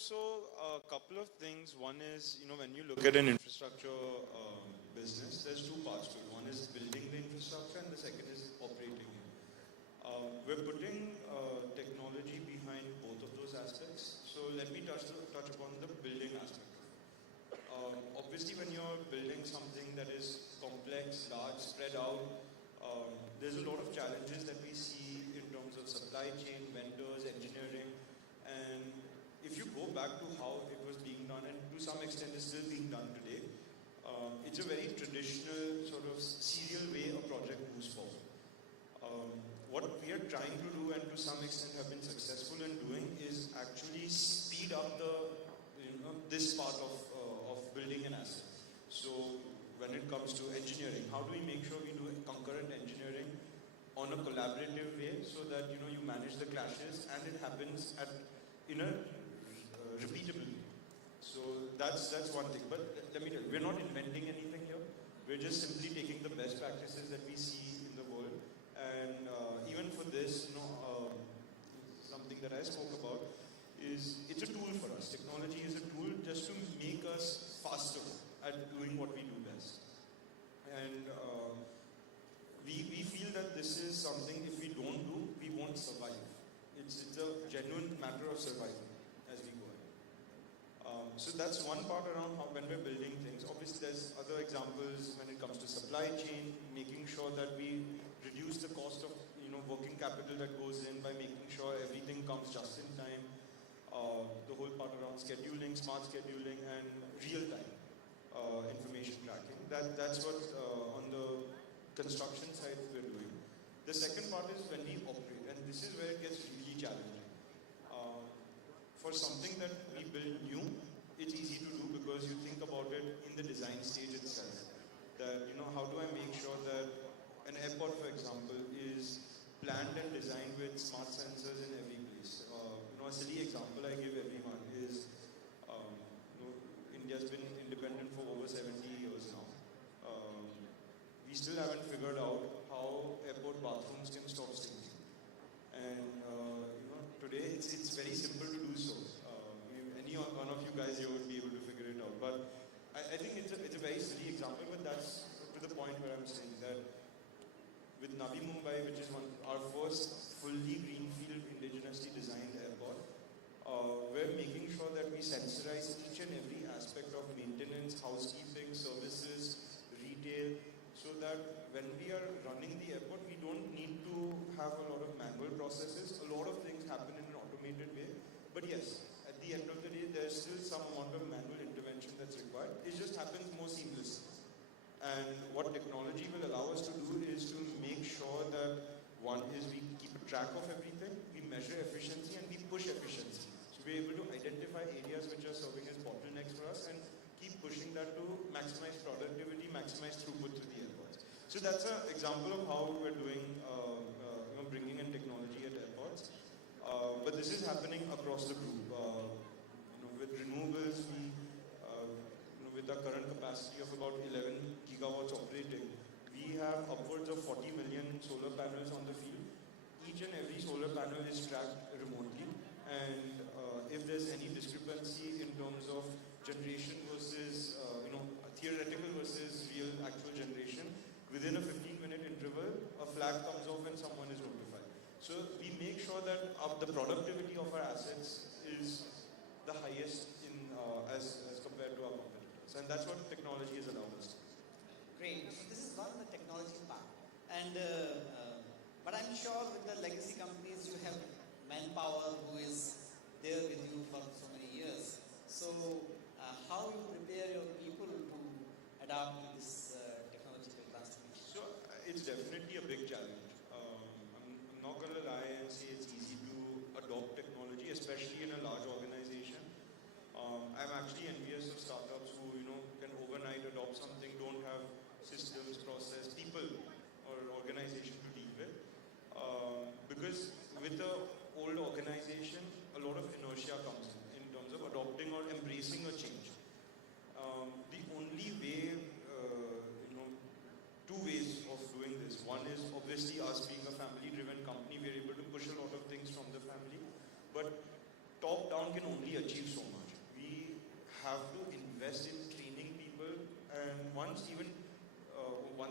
A couple of things. One is, when you look at an infrastructure business, there's two parts to it. One is building the infrastructure, and the second is operating it. We're putting technology behind both of those aspects. So let me touch upon the building aspect. Obviously, when you're building something that is complex, large, spread out, there's a lot of challenges that we see in terms of supply chain, vendors, engineering, and if you go back to how it was being done, and to some extent is still being done today, it's a very traditional sort of serial way a project moves forward. What we are trying to do, and to some extent have been successful in doing, is actually speed up this part of building an asset. So when it comes to engineering, how do we make sure we do concurrent engineering on a collaborative way so that you manage the clashes and it happens in a repeatable way. So that's one thing. But let me tell you, we're not inventing anything here. We're just simply taking the best practices that we see in the world. And even for this, something that I spoke about is it's a tool for us. Technology is a tool just to make us faster at doing what we do best. And we feel that this is something, if we don't do, we won't survive. It's a genuine matter of survival as we go ahead. So that's one part around how when we're building things. Obviously, there's other examples when it comes to supply chain, making sure that we reduce the cost of working capital that goes in by making sure everything comes just in time. The whole part around scheduling, smart scheduling, and real-time information tracking. That's what on the construction side we're doing. The second part is when we operate, and this is where it gets really challenging. For something that we build new, it's easy to do because you think about it in the design stage itself. That, how do I make sure that an airport, for example, is planned and designed with smart sensors in every place. A silly example I give everyone is India's been independent for over 70 years now. We still haven't figured out how airport bathrooms can stop stinking. And today it's very simple to do so. Any one of you guys here would be able to figure it out. But I think it's a very silly example, but that's to the point where I'm saying that with Navi Mumbai, which is our first fully greenfield indigenously designed airport, we're making sure that we sensorize each and every aspect of maintenance, housekeeping, services, retail, so that when we are running the airport, we don't need to have a lot of manual processes. A lot of things happen in an automated way. But yes, at the end of the day, there's still some amount of manual intervention that's required. It just happens more seamlessly. And what technology will allow us to do is to make sure that one is we keep a track of everything, we measure efficiency, and we push efficiency. So we're able to identify areas which are serving as bottlenecks for us and keep pushing that to maximize productivity, maximize throughput through the airports. So that's an example of how we're doing, bringing in technology at airports. But this is happening across the group. With renewables, with our current capacity of about 11 gigawatts operating, we have upwards of 40 million solar panels on the field. Each and every solar panel is tracked remotely, and if there's any discrepancy in terms of generation versus, theoretical versus real actual generation, within a 15-minute interval, a flag comes off and someone is notified. So we make sure that the productivity of our assets is the highest as compared to our competitors, and that's what technology has allowed us to. Great. So this is one of the technology part, and but I'm sure with the legacy companies you have manpower who is there with you for so many years. So how you prepare your people to adapt to this technological transformation? So it's definitely a big challenge. I'm not going to lie and say it's easy to adopt technology, especially in a large organization. I'm actually envious of startups who, can overnight adopt something, don't have systems, process, people, or organization to deal with. Because with the old organization, top-down can only achieve so much. We have to invest in training people, and one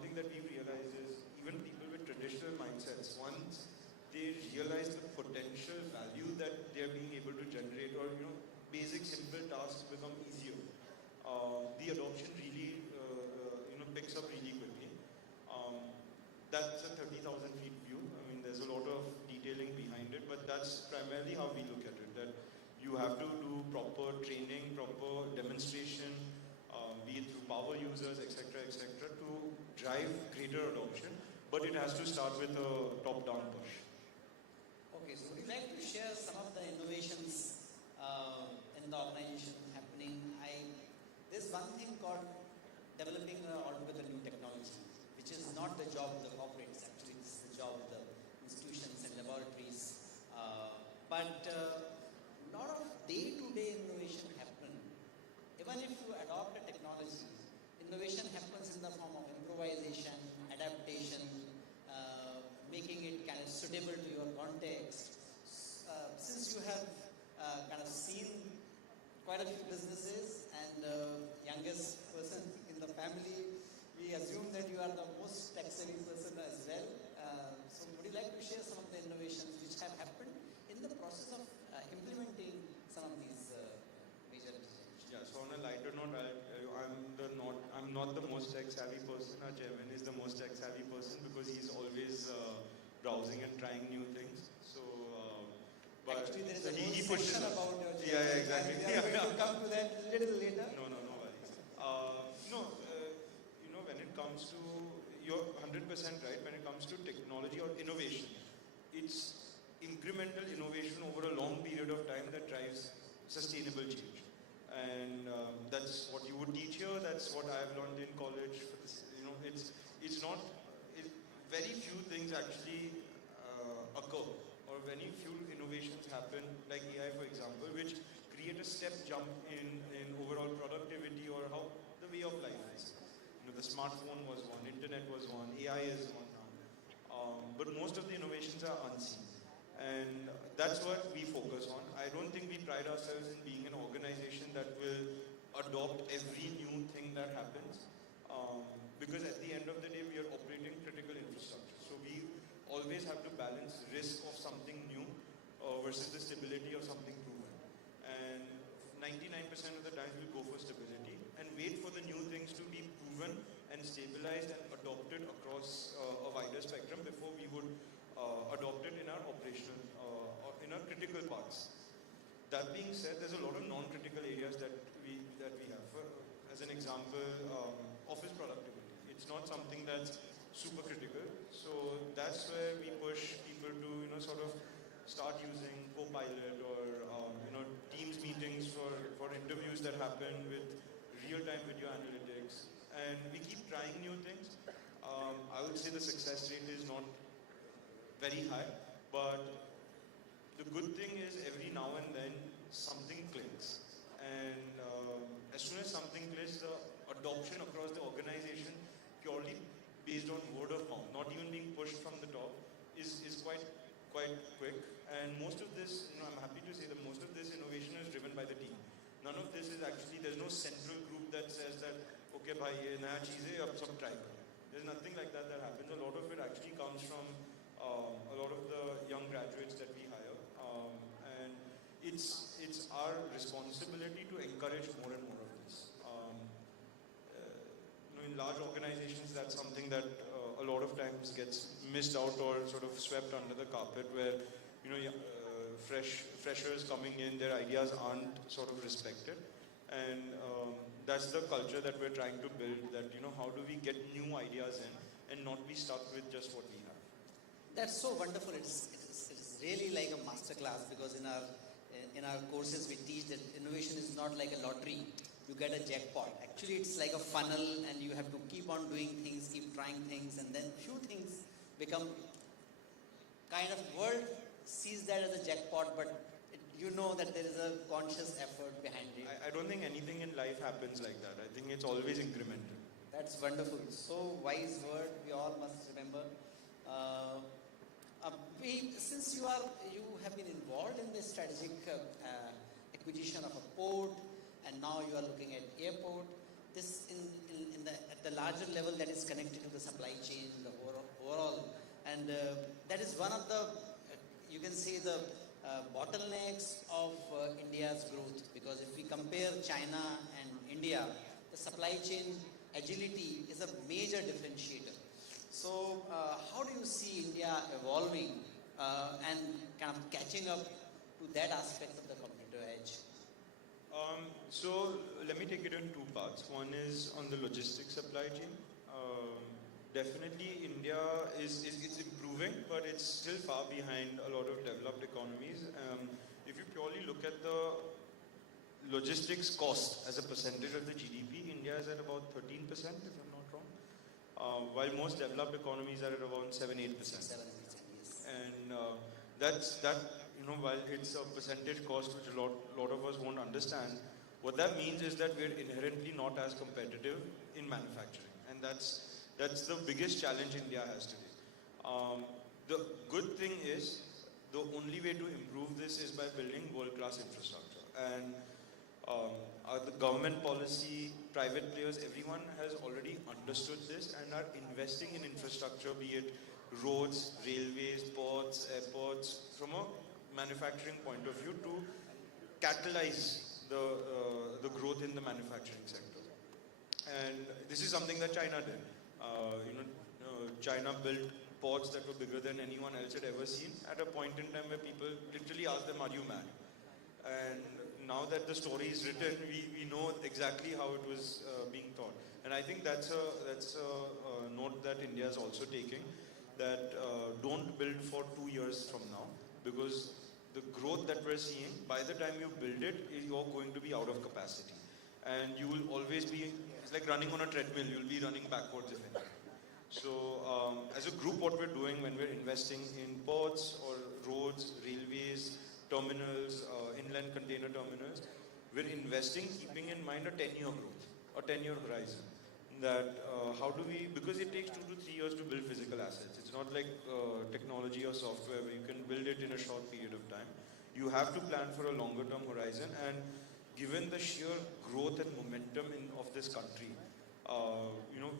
thing that we've realized is even people with traditional mindsets, once they realize the potential value that they're being able to generate, or basic simple tasks become easier, the adoption really picks up really quickly. That's a 30,000 feet view. I mean, there's a lot of detailing behind it, but that's primarily how we look at it, that you have to do proper training, proper demonstration, be it through power users, etc., to drive greater adoption, but it has to start with a top-down push. Okay, so would you like to share some of the innovations in the organization happening? There's one thing called developing altogether new technology, which is not the job of the corporates. Actually, this is the job of the institutions and laboratories. But a lot of day-to-day innovation happen. Even if you adopt a technology, innovation happens in the form of improvisation, adaptation, making it kind of suitable to your context. Since you have kind of seen quite a few businesses and youngest person in the family, we assume that you are the most tech-savvy person as well. So would you like to share some of the innovations which have happened in the process of implementing some of these major decisions? Yeah, so on a lighter note, I'm not the most tech-savvy person. Our chairman is the most tech-savvy person because he's always browsing and trying new things. So, but actually, there is so a whole he pushes section us. about your Yeah, exactly. We are going to come to that a little later. No worries. When it comes to, you're 100% right, when it comes to technology or innovation, it's incremental innovation over a long period of time that drives sustainable change. And that's what you would teach here, that's what I've learned in college. It's not, very few things actually occur, or very few innovations happen, like AI for example, which create a step jump in overall productivity or how the way of life is. The smartphone was one, internet was one, AI is one now. But most of the innovations are unseen. And that's what we focus on. I don't think we pride ourselves in being an organization that will adopt every new thing that happens. Because at the end of the day, we are operating critical infrastructure. So we always have to balance risk of something new versus the stability of something proven. And 99% of the time we'll go for stability and wait for the new things to be proven and stabilized and adopted across a wider spectrum before we would adopt it in our operational or in our critical parts. That being said, there's a lot of non-critical areas that we have. As an example, office productivity. It's not something that's super critical. So that's where we push people to sort of start using Copilot or Teams meetings for interviews that happen with real-time video analytics. And we keep trying new things. I would say the success rate is not very high, but the good thing is every now and then something clicks. And as soon as something clicks, the adoption across the organization purely based on word of mouth, not even being pushed from the top, is quite quick. And most of this, I'm happy to say that most of this innovation is driven by the team. None of this is actually, there's no central group that says that, okay, bhai, ye naya cheez hai, ab sab try karo. There's nothing like that happens. A lot of it actually comes from a lot of the young graduates that we hire. And it's our responsibility to encourage more and more of this. In large organizations, that's something that a lot of times gets missed out or sort of swept under the carpet, where freshers coming in, their ideas aren't sort of respected. And that's the culture that we're trying to build, that how do we get new ideas in and not be stuck with just what we have. That's so wonderful. It is really like a master class, because in our courses we teach that innovation is not like a lottery. You get a jackpot. Actually, it's like a funnel, and you have to keep on doing things, keep trying things, and then few things become kind of, world sees that as a jackpot, but that there is a conscious effort behind it. I don't think anything in life happens like that. I think it's always incremental. That's wonderful. So wise word, we all must remember. Since you have been involved in the strategic acquisition of a port, and now you are looking at airport. This at the larger level that is connected to the supply chain, the overall, and that is one of the, you can say, the bottlenecks of India's growth, because if we compare China and India, the supply chain agility is a major differentiator. So how do you see India evolving and kind of catching up to that aspect of the competitive edge? So let me take it in two parts. One is on the logistics supply chain. Definitely India is improving, but it's still far behind a lot of developed economies. If you purely look at the logistics cost as a percentage of the GDP, India is at about 13%, if I'm not wrong, while most developed economies are at around 7-8%. 7%, yes. And that, while it's a percentage cost which a lot of us won't understand, what that means is that we're inherently not as competitive in manufacturing, and that's the biggest challenge India has today. The good thing is, the only way to improve this is by building world-class infrastructure. And the government policy, private players, everyone has already understood this and are investing in infrastructure, be it roads, railways, ports, airports, from a manufacturing point of view, to catalyze the growth in the manufacturing sector. And this is something that China did. China built ports that were bigger than anyone else had ever seen at a point in time where people literally asked them, "Are you mad?" And now that the story is written, we know exactly how it was being taught. And I think that's a note that India is also taking, that don't build for 2 years from now, because the growth that we're seeing, by the time you build it, you're going to be out of capacity. And you will always be, it's like running on a treadmill, you'll be running backwards if anything. So as a group, what we're doing when we're investing in ports or roads, railways, terminals, inland container terminals, we're investing keeping in mind a 10-year growth, a 10-year horizon. That how do we, because it takes 2 to 3 years to build physical assets. It's not like technology or software where you can build it in a short period of time. You have to plan for a longer term horizon, and given the sheer growth and momentum of this country,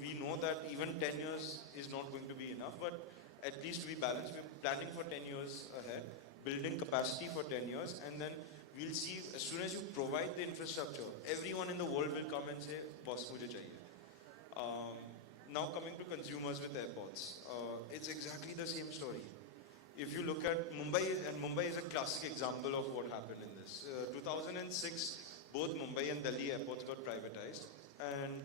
we know that even 10 years is not going to be enough, but at least to be balanced, we're planning for 10 years ahead, building capacity for 10 years, and then we'll see, as soon as you provide the infrastructure, everyone in the world will come and say, "Boss, mujhe chahiye." Now coming to consumers with airports, it's exactly the same story. If you look at Mumbai, and Mumbai is a classic example of what happened in this. 2006, both Mumbai and Delhi airports got privatized, and